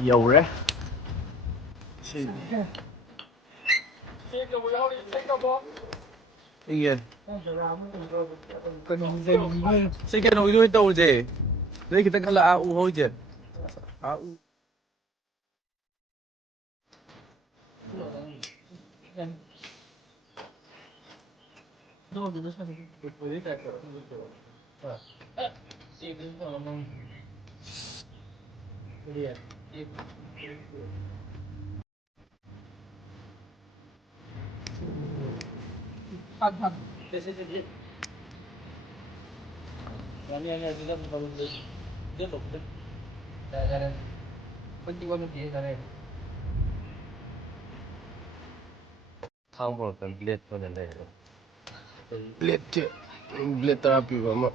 Yore. Iya. Saya kan itu tahu je. Jadi kita kalau AU je. AU. Thang vào tầm liệt vào đây rồi. Lihat je. Lihat terapi mama.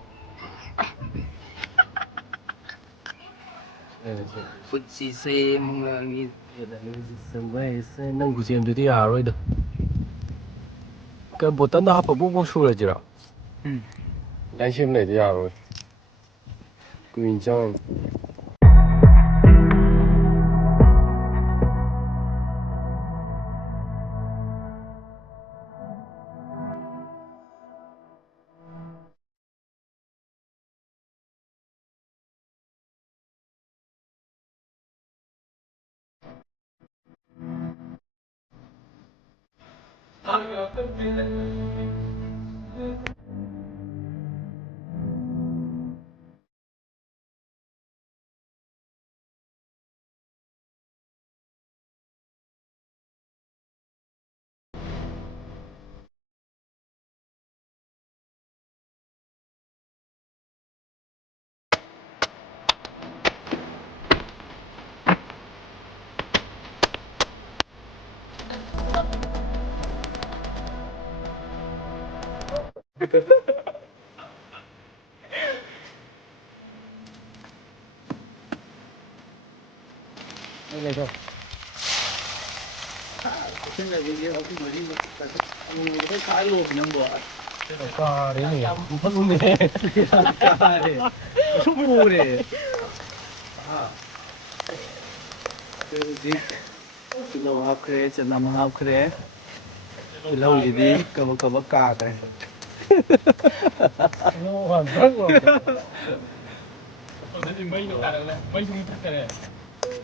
Futsi sem ni. Sampai saya nang kusiam tu dia harus dah. Cái bộ tấn đó hấp bút bút rồi chứ đâu. Đang xem này thì rồi. Quyền trong. Này thôi. Cái này cái ông cũng đi cái cái lùm nhầm bữa. Cái đấy này không phân luôn nè. Cái này không mua nè. Cái gì? Cái lâu học kể, chân năm học kể. Cái lâu gì đi, cầm cả cái. Nó hoàn tất rồi. Mấy đồ này, mấy thùng tất này.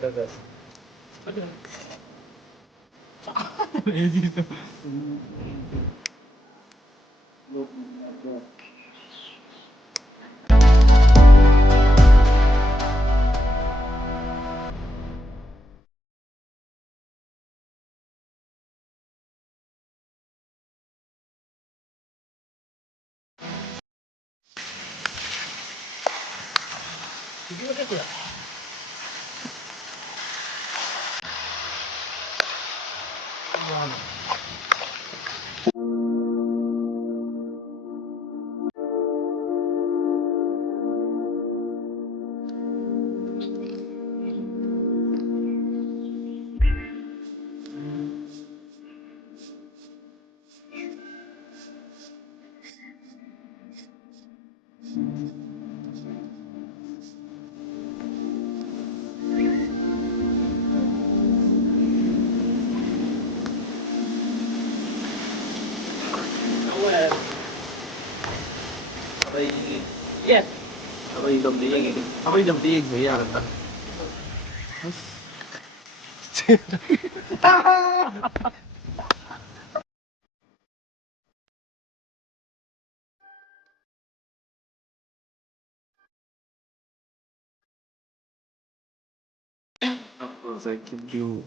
Được. Yes. Chabagi đồng đi. Chabagi đồng đi người à. Saya kira.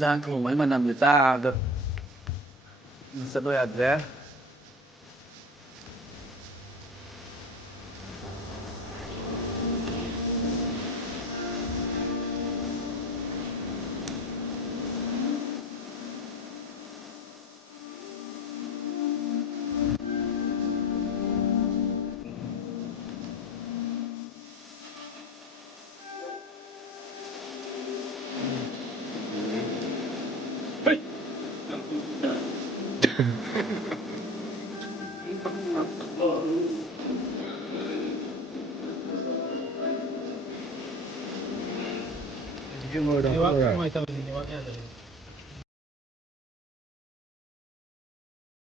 Đang cùng mấy mà nằm người ta được. Sẽ đôi address. ဒီလိုတော့ဟုတ်လားဒီမှာတောင်းနေပါအဲ့ဒါ